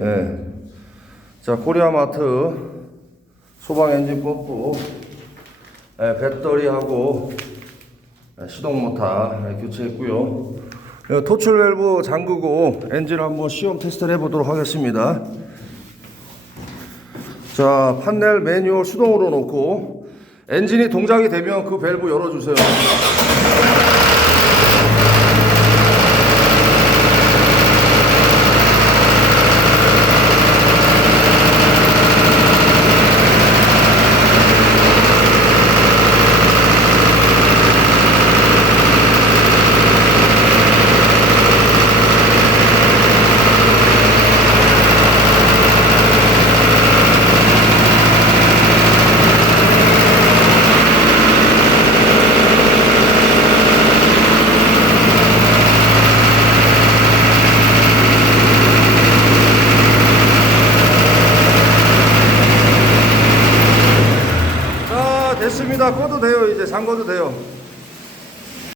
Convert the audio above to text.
예. 자, 코리아마트 소방 엔진 펌프, 예, 배터리하고 예, 시동 모터 예, 교체했고요. 예, 토출 밸브 잠그고 엔진 한번 시험 테스트를 해보도록 하겠습니다. 자, 판넬 매뉴얼 수동으로 놓고 엔진이 동작이 되면 그 밸브 열어주세요. 자, 됐습니다. 꺼도 돼요. 이제 잠궈도 돼요.